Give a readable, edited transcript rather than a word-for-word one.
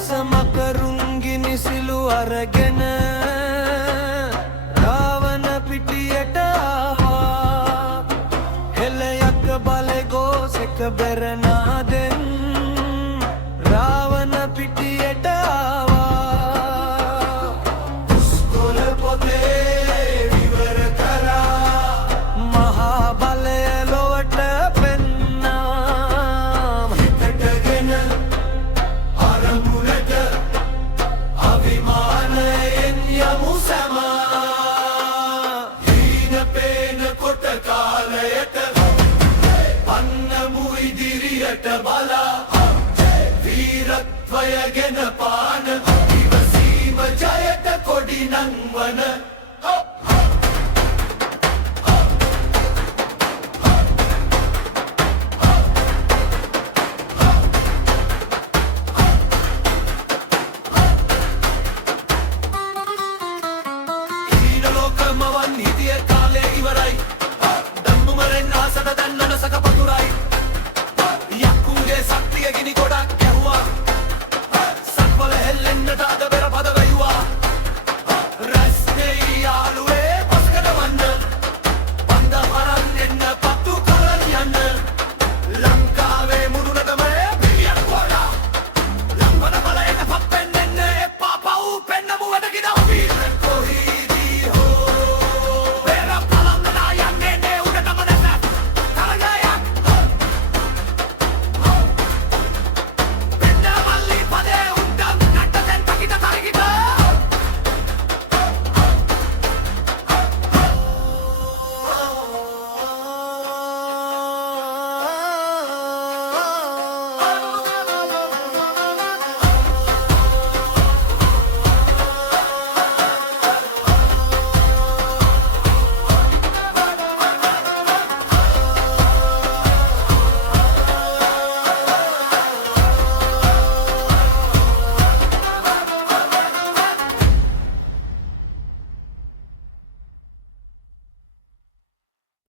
අසමකරුන්ගිනි සිලු අරගෙන රාවණ පිටියට ආවා හෙළයක් බලේ ගෝසෙක බැරනාදෙන් රාවණ පිටියට ආවා පුස්කොළ පොතේ විවර කරා මහා බලය ලොවට පෙන්නා හිතටගෙන අරමුණට අභිමානයෙන් යමු සැමා හීන පේන කොට කාලයට පන්නමු ඉදිරියට බලා වීරත්වය ගෙන පාන ඉවසීම ජයට කොඩි නංවන